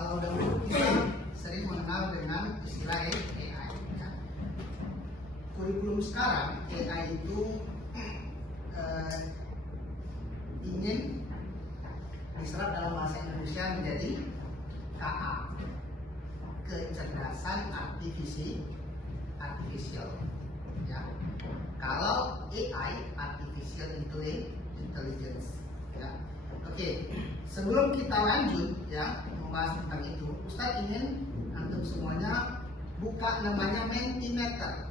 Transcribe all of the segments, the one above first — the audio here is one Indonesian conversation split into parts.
Kalau dahulu kita sering mengenal dengan istilah AI. Ya. Kurikulum sekarang AI itu ingin diserap dalam bahasa Indonesia menjadi KA, kecerdasan artifisial. Ya. Kalau AI, artificial intelligence. Ya. Oke, sebelum kita lanjut ya membahas tentang itu, Ustadz ingin antum semuanya buka namanya Mentimeter.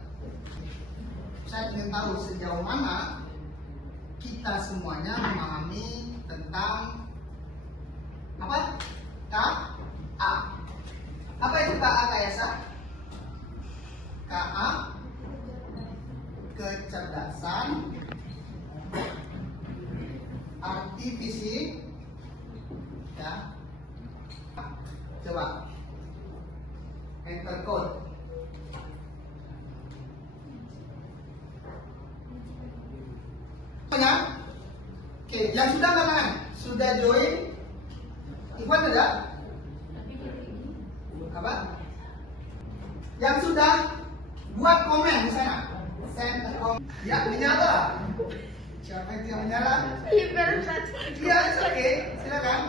Saya ingin tahu sejauh mana kita semuanya memahami tentang apa? KA. Apa itu KA, Kak Yasa? KA, kecerdasan artifisi, ya. Coba enter code. Ya. Oke, yang sudah mana? Sudah join? Ikhwan tidak? Apa? Yang sudah buat komen di sana. Send a comment. Ya, menyala. Siapa yang menyala? Iya, oke. Silakan.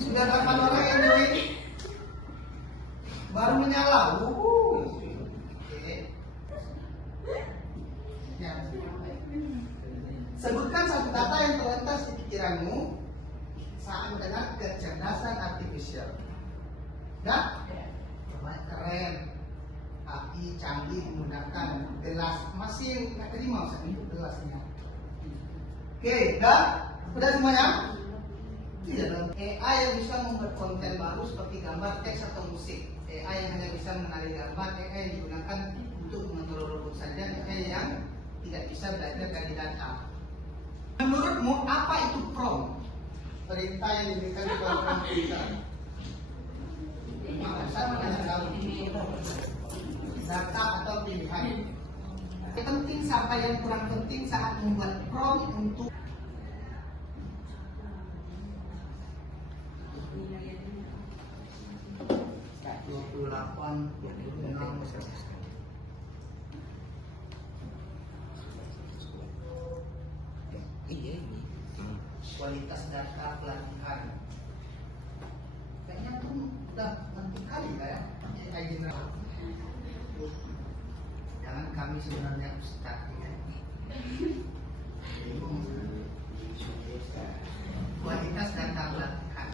Sudah 8 orang yang join. Baru menyala. Oke. Ya. Sebutkan satu kata yang terlintas di pikiranmu saat mendengar kecerdasan artifisial. Dah? Keren. AI canggih menggunakan gelas. Masih nggak terima Ustaz untuk gelasnya. Oke, udah semuanya? Tidak. AI yang bisa membuat konten baru seperti gambar, teks atau musik. AI yang hanya bisa mengenali gambar. AI yang digunakan untuk mengatur robot saja. AI yang tidak bisa belajar dari data. Menurutmu apa itu prompt? Perintah yang diberikan kepada komputer. Data atau pilihan. Yang penting sampai yang kurang penting saat membuat prompt untuk 28, 26. Iya ini. Kualitas data pelatihan. Kayaknya tuh udah nanti kali ya AI general. Jangan kami sebenarnya Ustaz ya. Kualitas data pelatihan.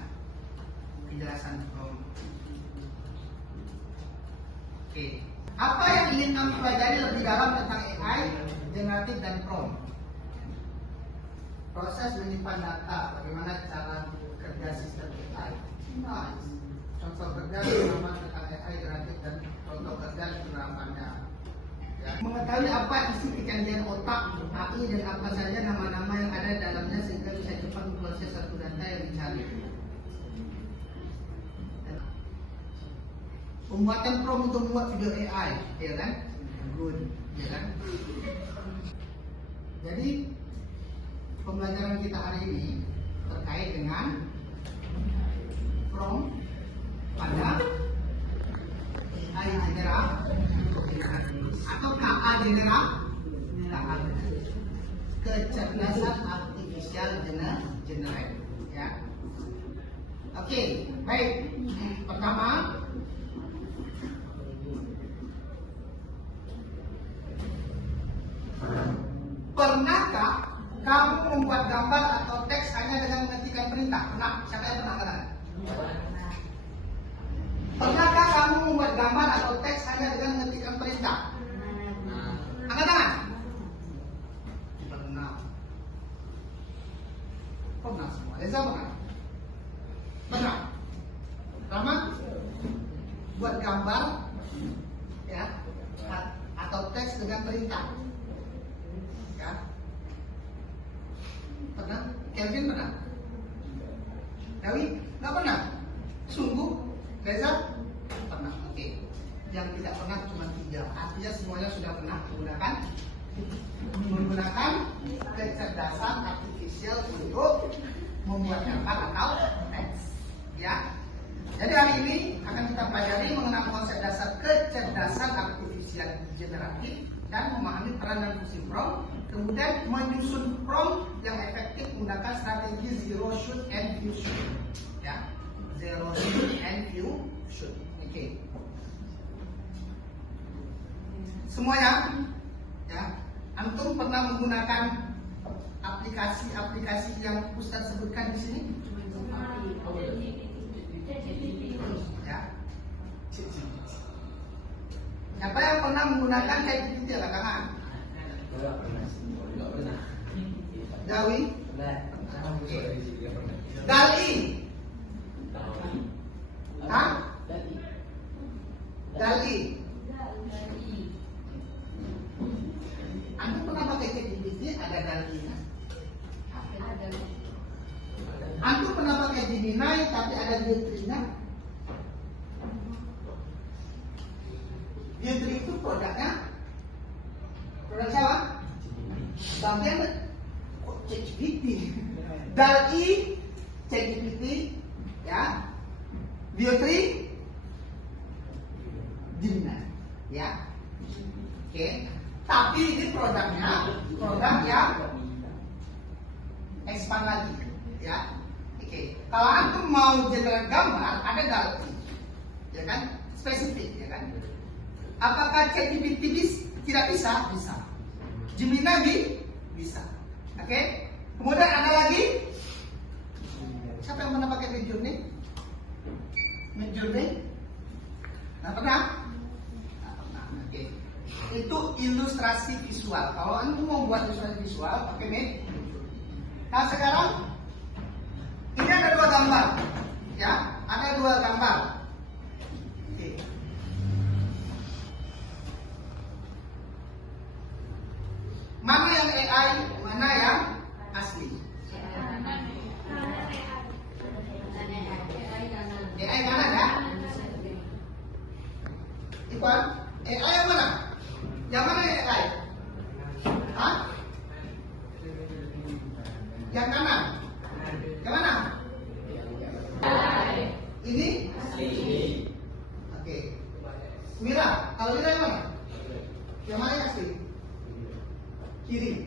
Penjelasan prompt. Oke. Apa yang ingin kami pelajari lebih dalam tentang AI, generatif dan prompt? Proses menyimpan data, bagaimana cara kerja sistem AI. Nice. Contoh kerja penerapan tentang AI generatif dan contoh kerja penerapannya. Ya. Mengetahui apa isi kecanggihan otak AI dan apa saja nama-nama yang ada di dalamnya sehingga bisa cepat memproses satu data yang dicari. Pembuatan prompt untuk membuat video AI, ya kan? Good, ya kan? Jadi pembelajaran kita hari ini terkait dengan prompt pada AI general atau KA general, kecerdasan artifisial general, ya. Oke, baik. Pertama, pernahkah kamu membuat gambar atau teks hanya dengan mengetikkan perintah? Pernah? Siapa yang pernah katakan? Pernahkah kamu membuat gambar atau teks hanya dengan mengetikkan perintah? Angkat tangan. Pernah. Pernah semua. Reza pernah? Pernah. Rama? Buat gambar, ya, atau teks dengan perintah. Ya. Pernah? Kelvin pernah? Dawi? Nggak pernah? Sungguh? Reza? Pernah. Oke. Yang tidak pernah cuma 3. Artinya semuanya sudah pernah menggunakan kecerdasan artifisial untuk membuat gambar atau teks. Ya. Jadi kita pelajari mengenai konsep dasar kecerdasan artifisial generatif dan memahami peran dan fungsi prompt, kemudian menyusun prompt yang efektif menggunakan strategi zero shoot and few shoot, ya, zero shoot and few shoot. Oke. Semuanya, ya, antum pernah menggunakan aplikasi-aplikasi yang Ustaz sebutkan di sini? Ya. Siapa yang pernah menggunakan ChatGPT angkat tangan? Dawi? Dali? Hah? Dali? Antum pernah pakai ChatGPT? Ada Dali-nya? Antum pernah pakai Gemini tapi ada Biotri-nya? Biotri itu produknya produk siapa? Sampai kok ChatGPT? Dali ChatGPT, ya. Biotri Gemini, ya. Oke. Tapi ini produknya produk yang expand lagi, ya. Oke. Kalau antum mau generate gambar, ada Dali, ya kan? Spesifik, ya kan? Apakah ChatGPT tidak bisa? Bisa. Gemini bisa. Oke. Kemudian ada lagi. Siapa yang pernah pakai Midjourney? Midjourney? Nggak pernah? Nggak pernah. Oke. Itu ilustrasi visual. Kalau anda mau buat ilustrasi visual, pakai Midjourney. Nah sekarang ini ada dua gambar, ya. Ada dua gambar. Oke. Mana yang AI, mana yang asli? AI kanan ya? Ikhwan, AI yang mana? Yang mana yang AI? Hah? Yang kanan? Yang mana? Ini? Oke. Mira, kalau Mira yang mana? Yang mana yang asli? Kiri.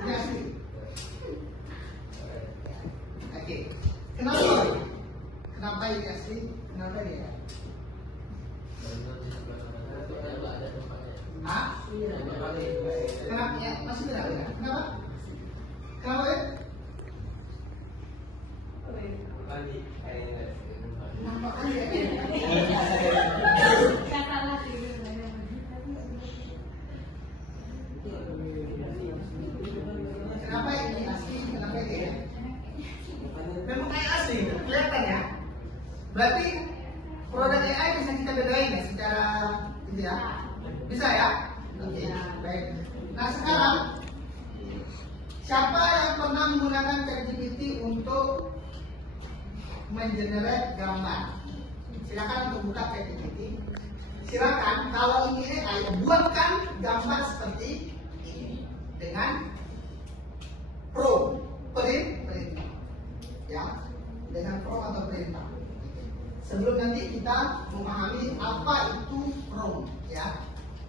Ini asli. Oke. Kenapa ini asli? Kenapa ini ya? Hah? Kenapa ya? Masih beda? Kenapa? Kenapa ya? Kenapa kali ya? Kenapa ini asli? Kenapa ini ya? Memang kayak asli, kelihatan ya. Berarti produk AI bisa kita bedain ya secara gitu ya? Bisa ya? Oke, baik. Nah sekarang siapa yang pernah menggunakan ChatGPT untuk mengenerate gambar? Silakan untuk buka ChatGPT. Silakan kalau ini AI buatkan gambar seperti ini dengan perintah, ya, dengan prompt atau perintah. Sebelum nanti kita memahami apa itu prompt, ya,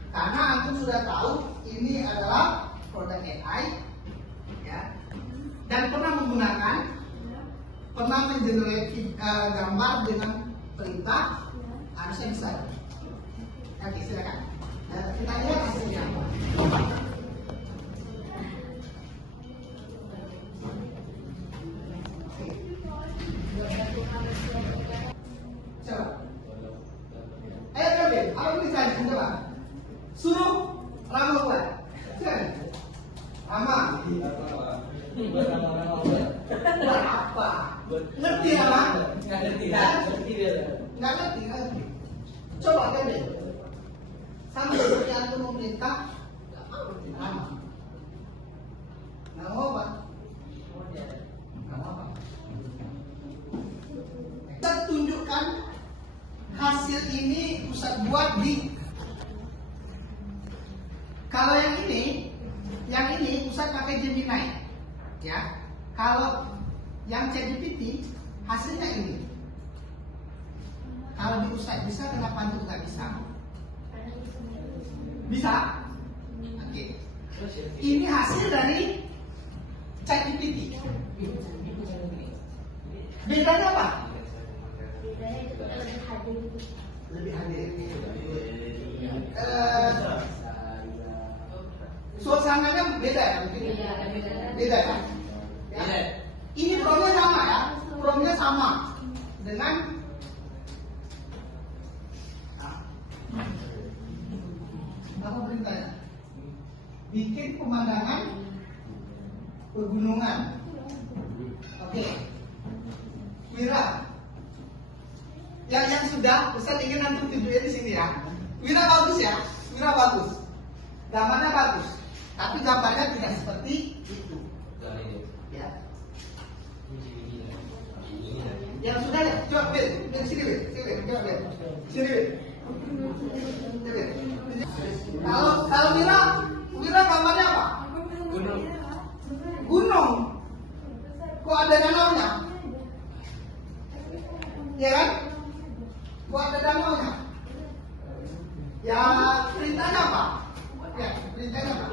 karena antum sudah tahu ini adalah produk AI, ya, dan pernah mengenerate gambar dengan perintah, harusnya bisa. Oke, silakan. Kita lihat hasilnya. Coba. Ayo Kevin, apa tulisannya? Coba. Suruh Rama buat. Rama. Buat apa? Ngerti Rama? Nggak ngerti. Nggak ngerti. Coba Kevin. Sama seperti antum memerintah, nggak mau berarti Rama. Nggak mau apa? Nggak mau apa? Kita tunjukkan hasil ini Ustaz buat di. Kalau yang ini Ustaz pakai Gemini, ya. Kalau yang ChatGPT hasilnya ini. Kalau di Ustadz bisa, kenapa itu nggak bisa? Bisa? Oke. Ini hasil dari ChatGPT. Bedanya apa? Lebih hadir. Suasananya beda ya? Beda ya? Ini promnya sama ya? Promnya sama dengan apa perintahnya? Bikin pemandangan pegunungan. Oke. Wira. Yang sudah, Ustaz ingin nanti tunjukin di sini ya. Wira bagus ya. Wira bagus. Gambarnya bagus. Tapi gambarnya tidak seperti itu. Ya. Yang sudah ya, coba Ben, sini Ben, coba Ben, sini Ben. Kalau Wira gambarnya apa? Gunung. Kok ada danaunya? Ya kan? Kok ada danaunya? Ya perintahnya apa? Ya perintahnya apa?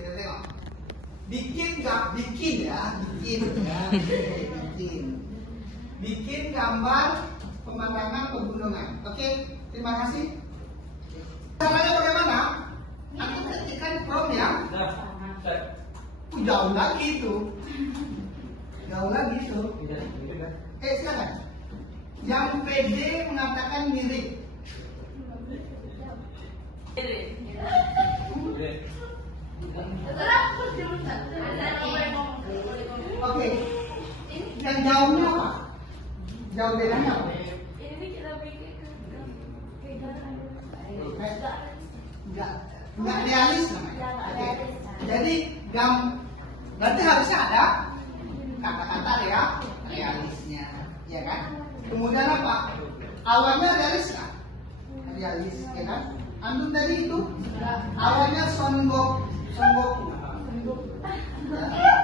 Kita tengok. Bikin gambar pemandangan pegunungan. Oke, terima kasih. Caranya bagaimana? Nanti ketikkan prompt ya. Jauh lagi itu. Silakan. Yang PD mengatakan mirip. Oke. Yang jauhnya apa? Jauh bedanya apa? Enggak realis namanya. Oke. Jadi berarti harusnya ada kata-kata ya realisnya, ya kan? Kemudian apa? Awannya realis kan? Realis, ya kan? Antum tadi itu awannya songoku. Ya.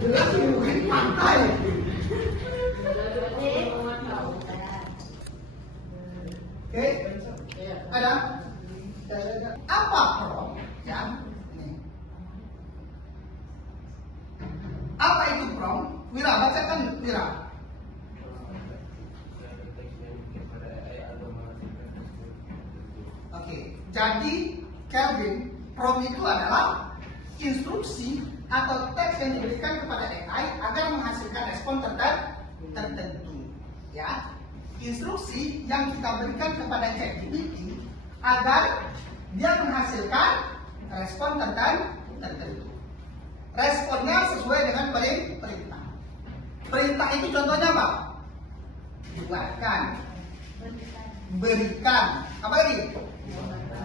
Jelas bukan pantai. Oke, ada apa prompt? Ya, ini. Apa itu prompt? Wira, bacakan Wira. Oke, jadi Kelvin, prompt itu adalah instruksi atau teks yang diberikan kepada AI agar menghasilkan respon tertentu. Ya, instruksi yang kita berikan kepada ChatGPT agar dia menghasilkan respon tertentu. Responnya sesuai dengan perintah. Perintah itu contohnya apa? Buatkan, berikan, apa lagi?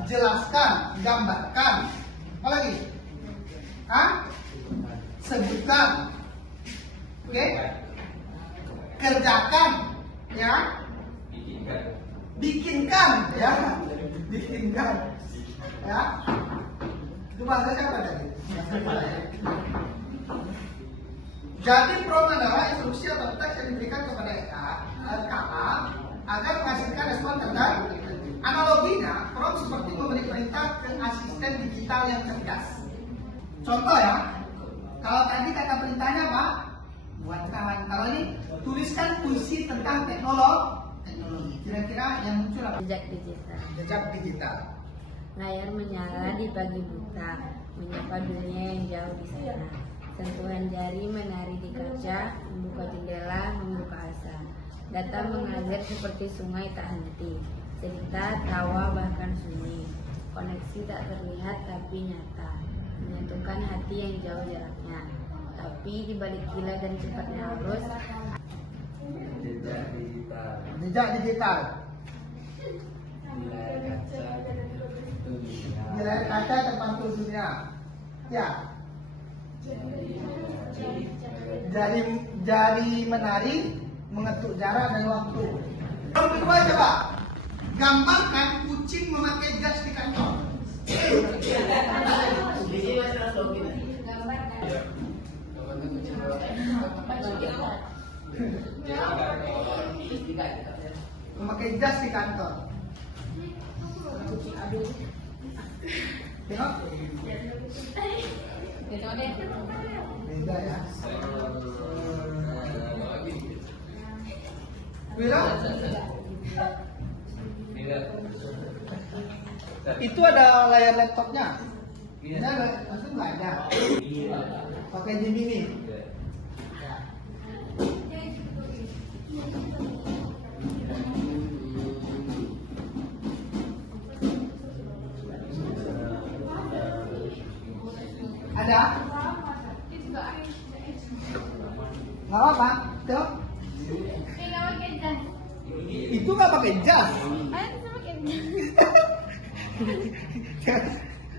Jelaskan, gambarkan, apa lagi? Sebutkan, oke? Kerjakan, ya? Bikinkan, ya? Ya? Itu bahasa siapa tadi? Jadi prompt adalah instruksi atau teks yang diberikan kepada KA agar menghasilkan respon tertentu. Analoginya, prompt seperti memberi perintah ke asisten digital yang cerdas. Contoh ya, kalau tadi kata perintahnya apa? Buatkan. Kalau ini tuliskan puisi tentang teknologi. Kira-kira yang muncul apa? Jejak digital. Layar menyala di pagi buta, menyapa dunia yang jauh di sana. Sentuhan jari menari di kaca, membuka jendela, membuka asa. Data mengalir seperti sungai tak henti, cerita, tawa, bahkan sunyi. Koneksi tak terlihat tapi nyata, menyatukan hati yang jauh jaraknya. Tapi di balik gila dan cepatnya arus, Jejak digital. Di layar kaca terpantul dunia. Ya. Jari menari mengetuk jarak dan waktu. Yang kedua coba gambarkan kucing memakai jas di kantor. Memakai jas di kantor. Tengok. Beda ya. Wira? Itu ada layar laptopnya. Ini langsung nggak ada. Pakai Gemini. Ada? Nggak apa-apa. Tuh. Itu nggak pakai jas.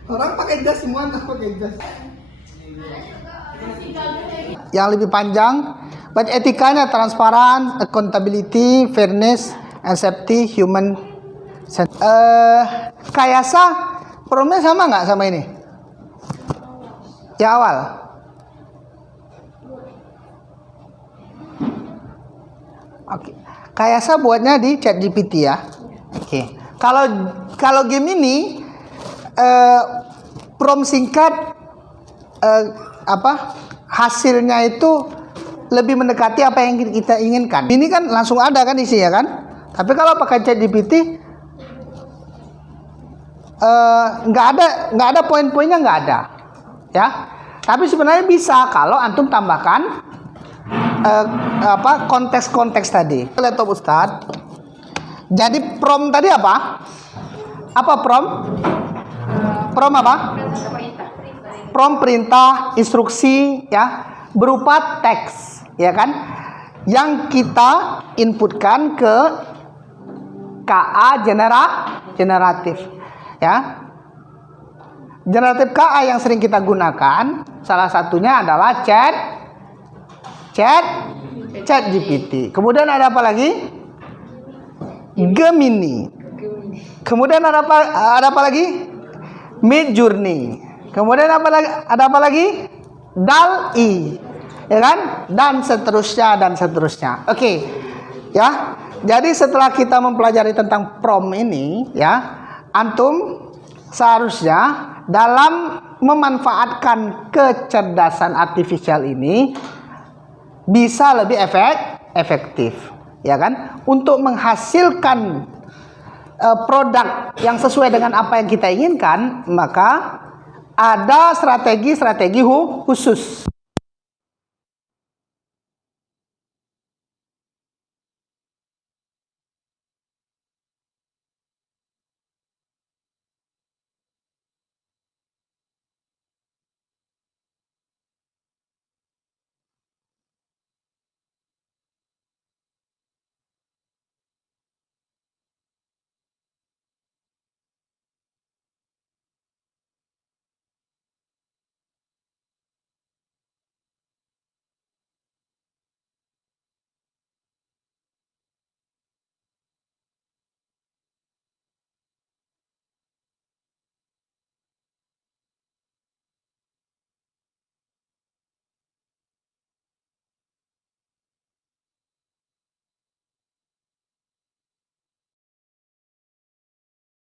Orang pakai jas semua, nggak pakai jas. Yang lebih panjang, but etikanya transparan, accountability, fairness, and safety, human. Kayasa, promnya sama nggak sama ini? Yang awal. Oke. Kayasa buatnya di ChatGPT ya. Oke. Kalau Gemini prompt singkat hasilnya itu lebih mendekati apa yang kita inginkan. Ini kan langsung ada kan isinya kan. Tapi kalau pakai ChatGPT nggak ada poin-poinnya, nggak ada ya. Tapi sebenarnya bisa kalau antum tambahkan konteks-konteks tadi. Laptop Ustadz. Jadi prompt tadi apa? Apa prompt? Prompt apa? Prompt perintah, instruksi ya, berupa teks, ya kan? Yang kita inputkan ke KA generatif. Ya. Generatif KA yang sering kita gunakan salah satunya adalah ChatGPT. Kemudian ada apa lagi? Gemini. Kemudian ada apa lagi? Midjourney. Kemudian ada apa lagi? DALL-E. Ya kan? Dan seterusnya. Oke. Ya. Jadi setelah kita mempelajari tentang prompt ini, ya, antum seharusnya dalam memanfaatkan kecerdasan artifisial ini bisa lebih efektif, ya kan, untuk menghasilkan produk yang sesuai dengan apa yang kita inginkan. Maka ada strategi khusus.